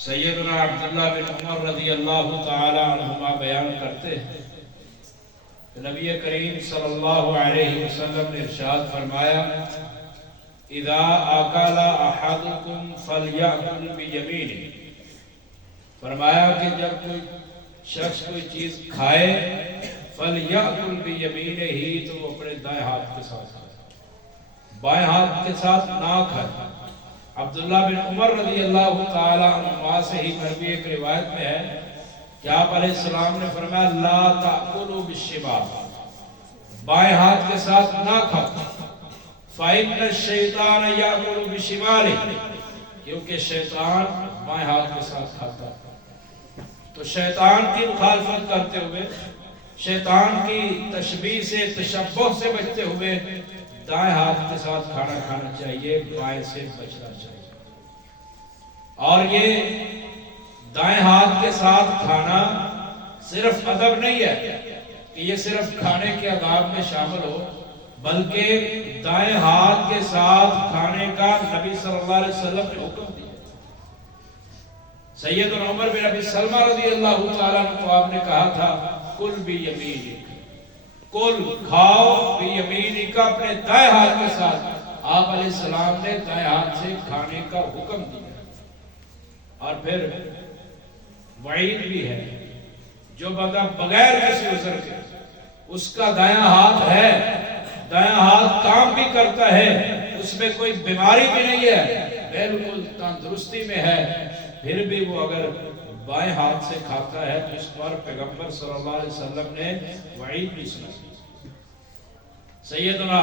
سیدنا عبداللہ بن عمر رضی اللہ تعالی عنہما بیان کرتے ہیں کہ نبی کریم صلی اللہ علیہ وسلم نے ارشاد فرمایا اذا اکل احدکم فلیأکل بیمینہ، فرمایا کہ جب کوئی شخص کوئی چیز کھائے فلیأکل بیمینہ ہی، تو وہ اپنے دائیں ہاتھ کے ساتھ کھائے، بائیں ہاتھ کے ساتھ نہ کھائے۔ عبداللہ بن عمر رضی اللہ تعالی عنہ سے ہی مروی ایک روایت میں ہے کہ آپ علیہ السلام نے فرمایا لا تأکلوا بالشمال، بائیں ہاتھ کے ساتھ نہ کھاؤ، فإن الشیطان یأکل بشمالہ، کیونکہ شیطان بائیں ہاتھ کے ساتھ کھاتا ہے۔ تو شیطان کی مخالفت کرتے ہوئے، شیطان کی تشبیہ سے تشبہ سے بچتے ہوئے دائیں ہاتھ کے ساتھ کھانا کھانا چاہیے، بائیں سے بچنا چاہیے۔ اور یہ دائیں ہاتھ کے ساتھ کھانا صرف ادب نہیں ہے کہ یہ صرف کھانے کے آداب میں شامل ہو، بلکہ دائیں ہاتھ کے ساتھ کھانے کا نبی صلی اللہ علیہ وسلم نے حکم دیا۔ سیدنا عمر بن ابی سلمہ رضی اللہ تعالیٰ عنہ کو آپ نے کہا تھا کل بیمینک، کل کھاؤ بیمینک، اپنے دائیں ہاتھ کے ساتھ۔ آپ علیہ السلام نے دائیں ہاتھ سے کھانے کا حکم دیا۔ اور پھر وعید بھی ہے، جو بندہ بغیر کسی عذر کے اس کا دائیں ہاتھ ہے، دائیں ہاتھ کام بھی کرتا ہے، اس میں کوئی بیماری بھی نہیں ہے، بالکل تندرستی میں ہے، پھر بھی وہ اگر بائیں ہاتھ سے کھاتا ہے تو اس پر پیغمبر صلی اللہ علیہ وسلم نے وعید بھی سنائی۔ سیدنا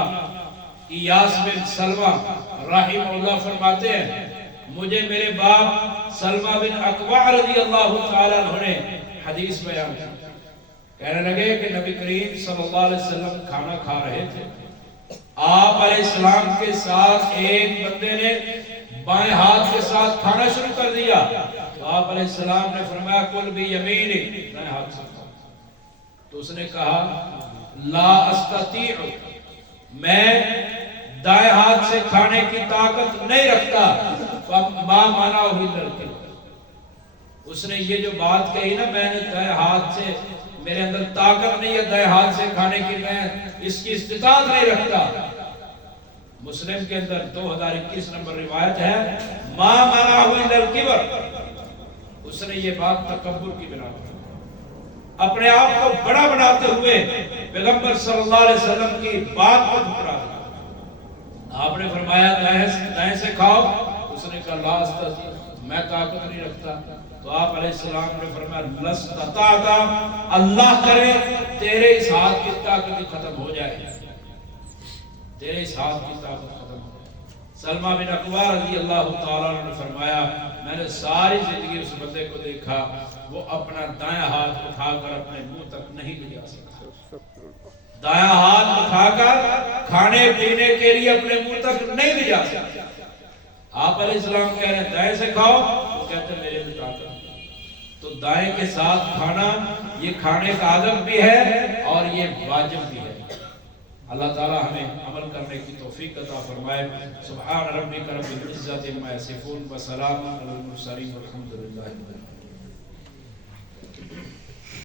ایاس بن سلمہ رحمہ اللہ فرماتے ہیں مجھے میرے باپ سلمہ بن اکوع رضی اللہ تعالیٰ عنہ نے حدیث بیان کی، کہنے لگے کہ نبی کریم صلی اللہ علیہ وسلم کھانا کھا رہے تھے، آپ علیہ السلام کے ساتھ ایک بندے نے بائیں ہاتھ کے ساتھ کھانا شروع کر دیا، تو آپ علیہ السلام نے فرمایا کل بیمینک، دائیں ہاتھ سے کھاؤ۔ تو اس نے کہا لا استطیع، میں دائیں ہاتھ سے کھانے کی طاقت نہیں رکھتا، ما مانا ہوئی لڑکی۔ اس نے یہ جو بات کہی نا میں نے دائیں ہاتھ سے، میرے اندر طاقت نہیں ہے دائیں ہاتھ سے کھانے کی، میں اس کی استطاعت نہیں رکھتا۔ مسلم کے اندر 2021 نمبر روایت ہے ما مانا ہوئی لڑکی، اس نے یہ بات تکبر کی بنا پر، اپنے آپ کو بڑا بناتے ہوئے پیغمبر صلی اللہ علیہ وسلم کی بات کو ٹھکرا دیا۔ آپ نے فرمایا دائیں سے کھاؤ، اس نے کہا لا استطیع، میں طاقت نہیں رکھتا۔ تو آپ علیہ السلام نے فرمایا لستطعت، اللہ کرے تیرے اس ہاتھ کی طاقت ختم ہو جائے، تیرے اس ہاتھ کی طاقت ختم ہو جائے۔ سلمہ بن اکوع رضی اللہ تعالیٰ نے فرمایا میں نے ساری زندگی اس بندے کو دیکھا وہ اپنا دائیں ہاتھ اٹھا کر اپنے منہ تک نہیں لے جا سکتا، دائیں ہاتھ اٹھا کر کھانے پینے کے لیے اپنے منہ تک نہیں لے جا سکتا۔ آپ علیہ السلام کہہ رہے ہیں دائیں سے کھاؤ، وہ کہتے ہیں میرے میں طاقت۔ تو دائیں کے ساتھ کھانا یہ کھانے کا ادب بھی ہے اور یہ واجب بھی ہے۔ اللہ تعالی ہمیں عمل کرنے کی توفیق عطا فرمائے۔ سبحان ربک رب العزت عما یصفون وسلام علی المرسلین والحمد للہ۔